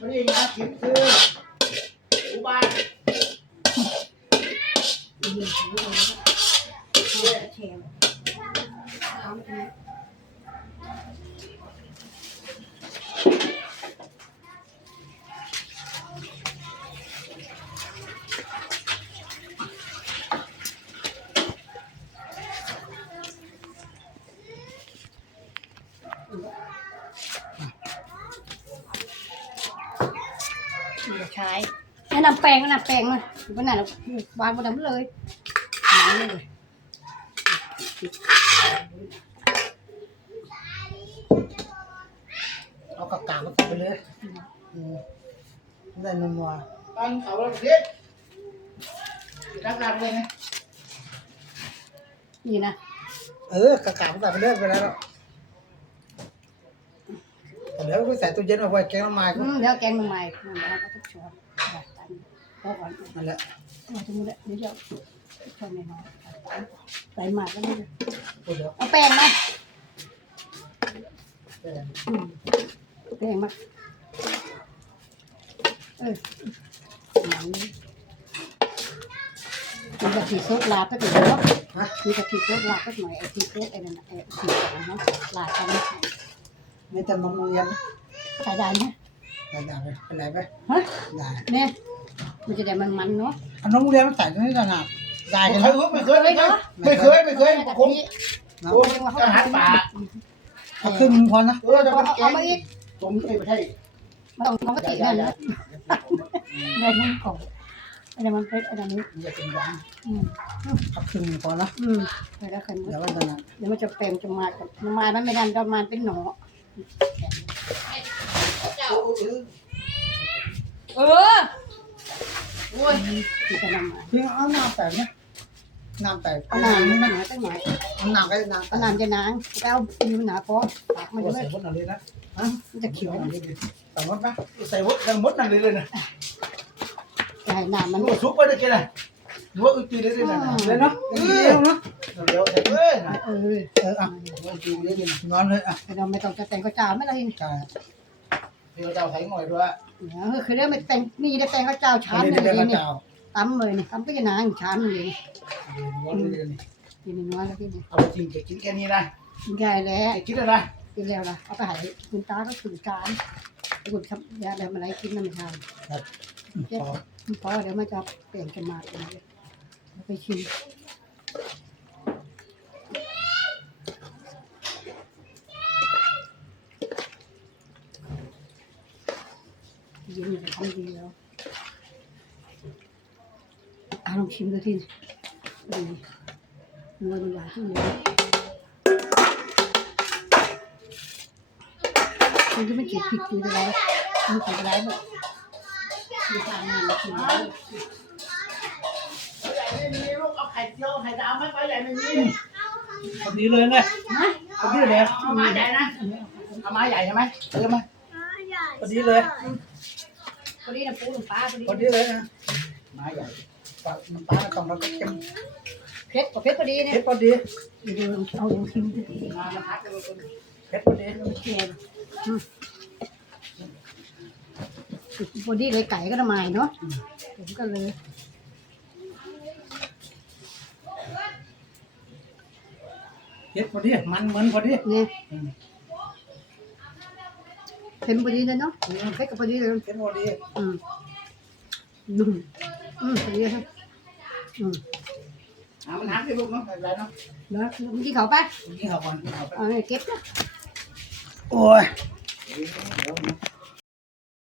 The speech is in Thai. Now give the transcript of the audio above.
ไม่ได้ยาคิดคืออุบายเดี๋ยวแถมทำใช้ใน้นำแปลงนะนำแปลงมาอยู่บนไหนเราวางบนนั้นเลย เอากระกาบมาติดไปเลยได้นัวปันเขาแล้วเด็กรักๆเลยนะนี่นะ เออกระกาบมาติดไปเลยไปแล้วเดี๋ยวกูใส่ตู้เย็นเอาไว้แกงน้ำไม้กูเดี๋ยวแกงน้ำมาอมันแหาทุกช้อนตัดตันพอก่อนนัและเาทุกมื้อเดี๋ยวจะเอาช้อนนอยใส่หมากก็ได้กเดีเอาแป้งมาแป้งมาเออหนังมีกะีิซุปลาบก็น่อยเนาะมีกะทิซดลาบก็หน่อยไอ้ทีซดไอ้นั่นน่ไอ้ทีสามเนาะลาบก็ไม่ใช่นี่แต่มะม่งยันใส่ได้ไหมได้ได้ไปเป็นไรไปฮะได้เนี่ย มันจะได้มันมันเนาะขนมเรียนัใส่ตรงนี้ต่างนะกได้ไม่เคยไม่เคยไม่เคยไม่เคยไม่เคยผมผมอาหารป่าเคึ่นพอนะเออจมเอามาอีกผมไม่ใช่มต้องน้องกติดน่นะเดินนั่งก่อนอันนี้มันเป็นอันนี้อ่ะเป็นหวาเอามขึ้นพอนะอืมแล้วใครมันเดี๋ยวมันจะเปรมจะมาจะมามันไม่ดันจะมาเป็นหนอเออโอ้ยที่กำลังม่เน้ำแตกเนียน้ำแตกเอาหนามมันหนาตั้งไหนน้ำก็น้ำเอนามจะนางแก้วมีหนาพอปากมันจะไม่ใส่มดนั่นเลยนะฮะมันจะเขียวใส่มดปะใส่มดใส่มดนั่นเลยเลยนะใส่หนามมันชุบไปได้แค่ไหนหรือว่าอึดตีได้เลยนะเลยเนาะเออเนาะเวเอ้ยเออ เอออนูเยอะินอนเลยอ่ะไม่ต้องไม่ต้องจะแต่งก็จ่าไม่ไรเองใช่พี่เจ้าใส่หน่อยด้วยเนี่คือเรื่องไม่แต่ง นี่ได้แต่งก็เจ้าชานเลยนี่ตั้มเลยนี่ตั้มก็จะนานชานเลยกินน้อยแล้วพี่นี่เอาจริงจะกินแค่นี้นะใหญ่แล้วจะกิน้ะนะกินแล้วนะเอาไปหายคุณตาก็ถือจานคุณทำยาแอะไรกินนันทาครับพอเดี๋ยวมาจะเปลี่ยนกันมา ไปชิมย็นอย่างไรดีแล้วอาลองชิมดูที่ดีเนื้อมันหวานขึ้นเยไม่เก็บผิดคุณจะไรมันผิดไรแบบมีความมันผิดไรเอาไข่เจียวไข่ดาวไม่ไปใหญ่ไม่มีคนนี้เลยไงคนนี้เลยเอามาใหญ่นะเอามาใหญ่ใช่ไหมเออมาคนนี้เลยคนนี้นะปูหลวงป้าคนนี้เลยนะมาใหญ่ปลาปลาต้องรับเค็มเพชรกับเพชรพอดีเนี่ยเพชรพอดีเดี๋ยวเอาลงคิมพอดีมาละพัดเลยคนเพชรพอดีพอดีเลยไก่ก็ทำไมเนาะผมก็เลยเพชรพอดีมันเหมือนพอดีเนี่ยเค็มพอดีเลยเนาะเผ็ดก็พอดีเลยเค็มพอดีอืมอืมอืมพอดีเลยอืมเอามันน้ำสิลูกเนาะอะไรเนาะเนาะมึงกินเขาไปกินเขาก่อนกินเขาไปเอาเก็บนะโอ้ย